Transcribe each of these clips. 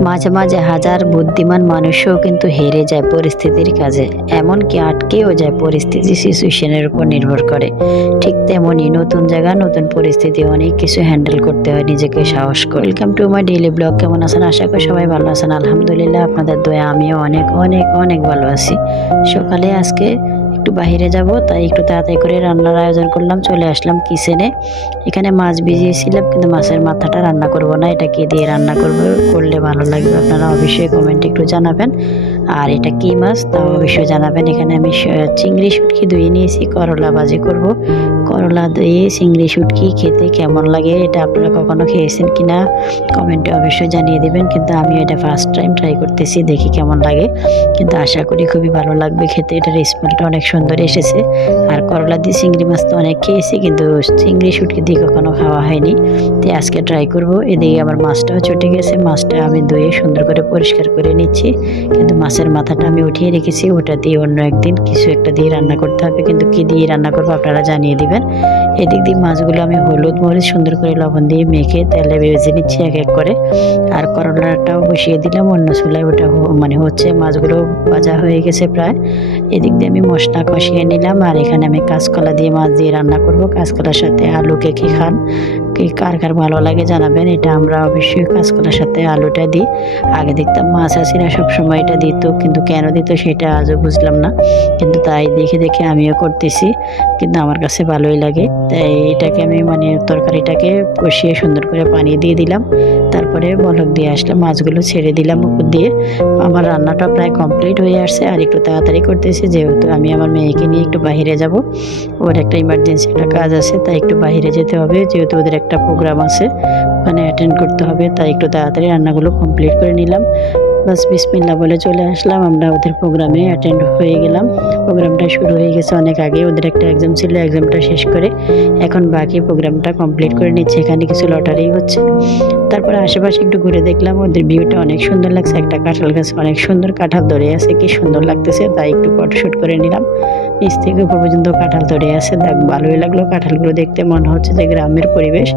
মাঝে মাঝে হাজার বুদ্ধিমান মানুষও কিন্তু হেরে যায় পরিস্থিতির কাজে। এমনকি আটকেও যায় পরিস্থিতি সিচুয়েশনের উপর নির্ভর করে। ঠিক তেমনই নতুন জায়গা, নতুন পরিস্থিতি, অনেক কিছু হ্যান্ডেল করতে হয় নিজেকে সাহস করে। Welcome to my daily blog কেমন আছেন? আশা করি সবাই ভালো আছেন। আলহামদুলিল্লাহ, আপনাদের দয়া, আমিও অনেক অনেক অনেক ভালো আছি। সকালে আজকে একটু বাহিরে যাব, তাই একটু তাড়াতাড়ি করে রান্নার আয়োজন করলাম, চলে আসলাম কিচেনে এখানে মাছ ভিজিয়েছিলাম, কিন্তু মাছের মাথাটা রান্না করব না, এটা কে দিয়ে রান্না করব, করলে ভালো লাগবে, আপনারা অবশ্যই কমেন্টে একটু জানাবেন। আর এটা কি মাছ? তাও অবশ্যই জানাবেন। এখানে আমি চিংড়ি শুটকি ধুয়ে নিয়েছি, করলা ভাজি করব। করলা দিয়ে চিংড়ি শুটকি খেতে কেমন লাগে এটা আপনারা কখনো খেয়েছেন কিনা কমেন্টে অবশ্যই জানিয়ে দেবেন। কিন্তু আমি এটা ফার্স্ট টাইম ট্রাই করতেছি, দেখি কেমন লাগে। কিন্তু আশা করি খুবই ভালো লাগবে খেতে। এটার স্মেলটা অনেক সুন্দর এসেছে। আর করলা দিয়ে চিংড়ি মাছ তো অনেক খেয়েছি, কিন্তু চিংড়ি শুটকি দিয়ে কখনো খাওয়া হয়নি। তো আজকে ট্রাই করব। এদিকে আমার মাছটাও চটে গেছে। মাছটা আমি ধুয়ে সুন্দর করে পরিষ্কার করে নিচ্ছি। কিন্তু মাছের মাথাটা আমি উঠিয়ে রেখেছি, ওটা দিয়ে অন্য একদিন কিছু একটা দিয়ে রান্না করতে হবে। কিন্তু কি দিয়ে রান্না করব আপনারা জানিয়ে দিবেন। এদিক দিয়ে মাছগুলো আমি হলুদ মরিচ সুন্দর করে লবণ দিয়ে মেখে তেলে ভেজে নিচ্ছি এক এক করে। আর করলাটাও বসিয়ে দিলাম, অন্য চুলায় ওটা মানে হচ্ছে মাছগুলো ভাজা হয়ে গেছে প্রায়। এদিক দিয়ে আমি মশলা কষিয়ে নিলাম, আর এখানে আমি কাঁচকলা দিয়ে মাছ দিয়ে রান্না করব। কাঁচকলার সাথে আলু কে কি খান কি কার কার ভালো লাগে জানাবেন, এটা আমরা অবশ্যই কাঁচকলার সাথে আলুটা দিই। আগে দেখতাম মাছ আসিরা সবসময় এটা দিত, কিন্তু কেন দিত সেটা আজও বুঝলাম না। কিন্তু তাই দেখে দেখে আমিও করতেছি, কিন্তু আমার কাছে ভালোই লাগে। তাই এটাকে আমি মানে তরকারিটাকে কষিয়ে সুন্দর করে পানি দিয়ে দিলাম। তারপরে বলক দিয়ে আসলাম, মাছগুলো ছেড়ে দিলাম উপর দিয়ে। আমার রান্নাটা প্রায় কমপ্লিট হয়ে আসছে, আর একটু তাড়াতাড়ি করতেছি, যেহেতু আমি আমার মেয়েকে নিয়ে একটু বাইরে যাব। ওর একটা ইমার্জেন্সি একটা কাজ আছে, তাই একটু বাইরে যেতে হবে। যেহেতু ওদের একটা প্রোগ্রাম আছে, ওখানে অ্যাটেন্ড করতে হবে, তাই একটু তাড়াতাড়ি রান্নাগুলো কমপ্লিট করে নিলাম। বাস বিসমিল্লা বলে চলে আসলাম, আমরা ওদের প্রোগ্রামে অ্যাটেন্ড হয়ে গেলাম। প্রোগ্রামটা শুরু হয়ে গেছে অনেক আগে, ওদের একটা এক্সাম ছিল এক্সামটা শেষ করে এখন বাকি প্রোগ্রামটা কমপ্লিট করে নিচ্ছে। এখানে কিছু লটারি হচ্ছে। তারপরে আশেপাশে একটু ঘুরে দেখলাম, ওদের ভিউটা অনেক সুন্দর লাগছে, একটা কাঁঠাল গাছ, অনেক সুন্দর কাঁঠাল ধরে আছে, কি সুন্দর লাগতেছে, তাই একটু ফটোশ্যুট করে নিলাম। নিচ থেকে উপর পর্যন্ত কাঁঠাল ধরে আছে। দেখ, ভালোই লাগল কাঁঠালগুলো দেখতে, মনে হচ্ছে যে গ্রামের পরিবেশ।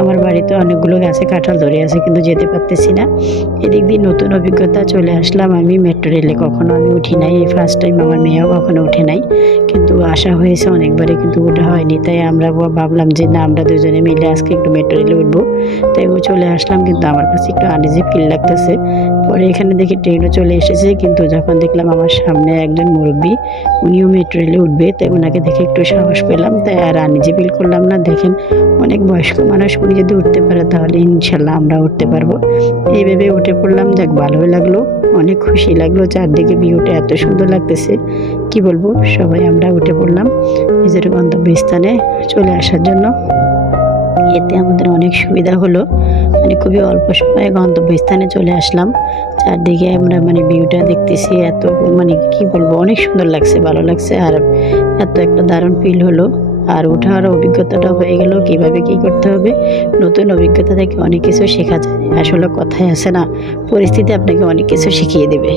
আমার বাড়িতে অনেকগুলো গাছে কাঁঠাল ধরে আছে, কিন্তু যেতে পারতেছি না। এদিক দিয়ে নতুন অভিজ্ঞতা চলে আসলাম আমি মেট্রো রেলে। কখনো আমি উঠি নাই, এই ফার্স্ট টাইম আমার মেয়েও কখনো উঠে নাই। কিন্তু আশা হয়েছে অনেকবারই কিন্তু ওটা হয়নি। তাই আমরা ভাবলাম যে না, আমরা দুজনে মিলে আজকে একটু মেট্রো রেলে উঠবো। তাই ও চলে আসলাম, কিন্তু আমার কাছে একটু আনইজি ফিল লাগতেছে। পরে এখানে দেখি ট্রেনও চলে এসেছে, কিন্তু যখন দেখলাম আমার সামনে একজন মুরব্বী, উনিও মেট্রো রেলে উঠবে, তাই ওনাকে দেখে একটু সাহস পেলাম। তাই আর নিজে ফিল করলাম না, দেখেন অনেক বয়স্ক মানুষ, উনি যদি উঠতে পারে তাহলে ইনশাল্লাহ আমরা উঠতে পারব। এইভাবে উঠে পড়লাম, যাক ভালোই লাগল, অনেক খুশি লাগল চারদিকে ভিউটা এত সুন্দর লাগতেছে। কি বলব, সবাই আমরা উঠে পড়লাম নিজের গন্তব্যস্থানে চলে আসার জন্য। এতে আমাদের অনেক সুবিধা হলো। মানে খুবই অল্প সময়ে গন্তব্যস্থানে চলে আসলাম। চারদিকে আমরা মানে ভিউটা দেখতেছি, এত মানে কি বলব, অনেক সুন্দর লাগছে, ভালো লাগছে। আর এত একটা দারুণ ফিল হলো। আর ওঠার অভিজ্ঞতাটা হয়ে গেল কীভাবে কি করতে হবে। নতুন অভিজ্ঞতা থেকে অনেক কিছু শেখা যায়। আসলে কথাই আছে না, পরিস্থিতি আপনাকে অনেক কিছু শিখিয়ে দেবে।